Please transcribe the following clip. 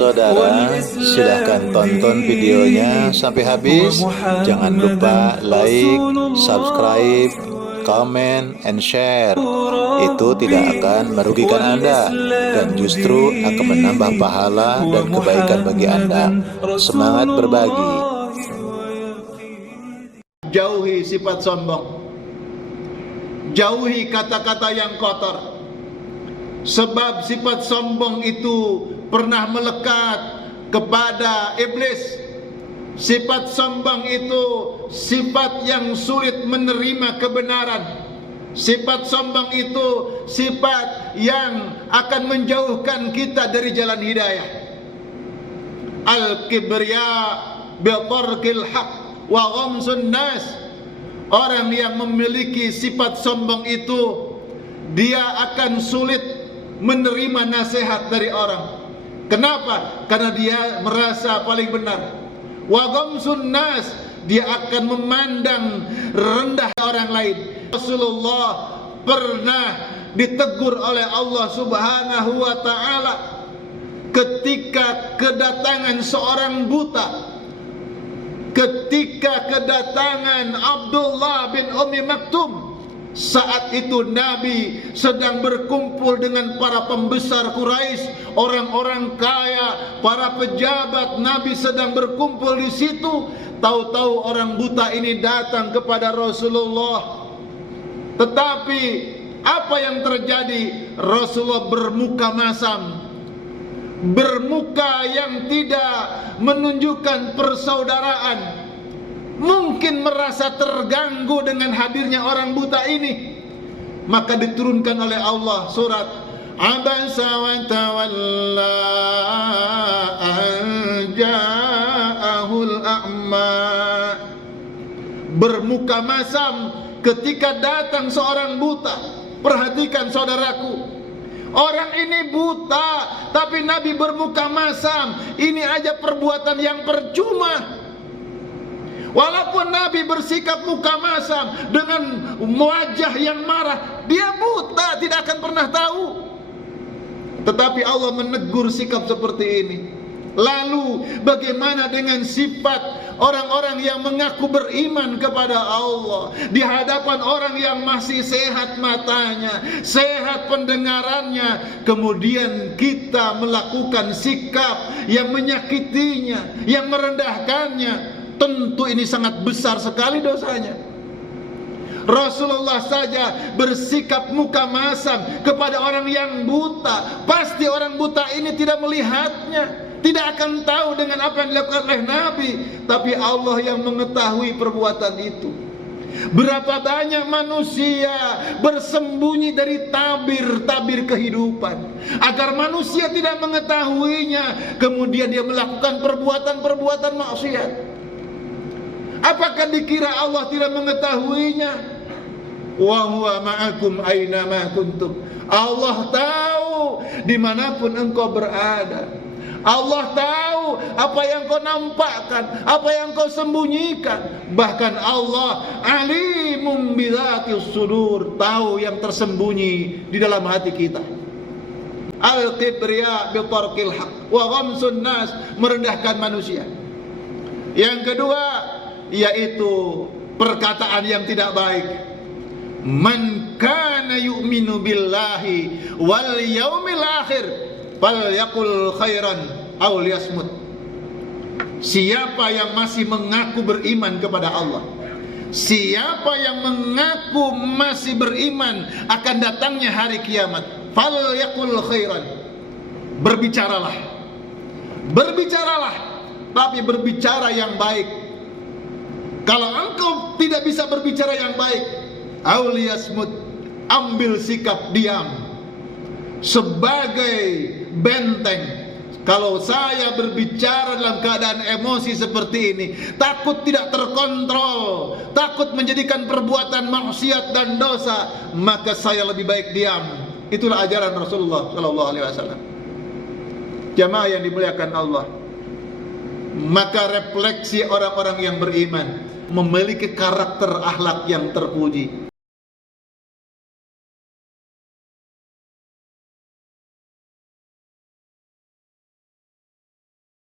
Saudara, silahkan tonton videonya sampai habis. Jangan lupa like, subscribe, comment, and share. Itu tidak akan merugikan Anda dan justru akan menambah pahala dan kebaikan bagi Anda. Semangat berbagi. Jauhi sifat sombong. Jauhi kata-kata yang kotor. Sebab sifat sombong itu pernah melekat kepada iblis. Sifat sombong itu sifat yang sulit menerima kebenaran. Sifat sombong itu sifat yang akan menjauhkan kita dari jalan hidayah. Al-kibriya bi tarkil haq wa ghamsun nas. Orang yang memiliki sifat sombong itu, dia akan sulit menerima nasihat dari orang. Kenapa? Karena dia merasa paling benar. Wa ghamsun nas, dia akan memandang rendah orang lain. Rasulullah pernah ditegur oleh Allah Subhanahu wa taala ketika kedatangan seorang buta. Ketika kedatangan Abdullah bin Ummi Maktum. Saat itu Nabi sedang berkumpul dengan para pembesar Quraisy, orang-orang kaya, para pejabat. Nabi sedang berkumpul di situ. Tahu-tahu orang buta ini datang kepada Rasulullah. Tetapi apa yang terjadi? Rasulullah bermuka masam, bermuka yang tidak menunjukkan persaudaraan. Mungkin merasa terganggu dengan hadirnya orang buta ini. Maka diturunkan oleh Allah surat Abasa wa tawalla an ja'ahul a'ma. Bermuka masam ketika datang seorang buta. Perhatikan saudaraku, orang ini buta tapi Nabi bermuka masam. Ini aja perbuatan yang percuma. Walaupun Nabi bersikap muka masam dengan wajah yang marah, dia buta, tidak akan pernah tahu. Tetapi Allah menegur sikap seperti ini. Lalu bagaimana dengan sifat orang-orang yang mengaku beriman kepada Allah di hadapan orang yang masih sehat matanya, sehat pendengarannya, kemudian kita melakukan sikap yang menyakitinya, yang merendahkannya? Tentu ini sangat besar sekali dosanya. Rasulullah saja bersikap muka masam kepada orang yang buta. Pasti orang buta ini tidak melihatnya, tidak akan tahu dengan apa yang dilakukan oleh Nabi. Tapi Allah yang mengetahui perbuatan itu. Berapa banyak manusia bersembunyi dari tabir-tabir kehidupan agar manusia tidak mengetahuinya. Kemudian dia melakukan perbuatan-perbuatan maksiat. Apakah dikira Allah tidak mengetahuinya? Wa huwa ma'akum aina ma kuntum. Allah tahu dimanapun engkau berada. Allah tahu apa yang kau nampakkan, apa yang kau sembunyikan. Bahkan Allah alimum bizatis sudur, tahu yang tersembunyi di dalam hati kita. Al-kibriya bi tarkil haq wa ghamsun nas, merendahkan manusia. Yang kedua yaitu perkataan yang tidak baik. Man kana yu'minu billahi wal yaumil akhir falyaqul khairan aw liyasmut. Siapa yang masih mengaku beriman kepada Allah, siapa yang mengaku masih beriman akan datangnya hari kiamat, falyaqul khairan, berbicaralah. Berbicaralah, tapi berbicara yang baik. Kalau engkau tidak bisa berbicara yang baik, auliyasmut, ambil sikap diam sebagai benteng. Kalau saya berbicara dalam keadaan emosi seperti ini, takut tidak terkontrol, takut menjadikan perbuatan maksiat dan dosa, maka saya lebih baik diam. Itulah ajaran Rasulullah SAW. Jamaah yang dimuliakan Allah, maka refleksi orang-orang yang beriman memiliki karakter akhlak yang terpuji.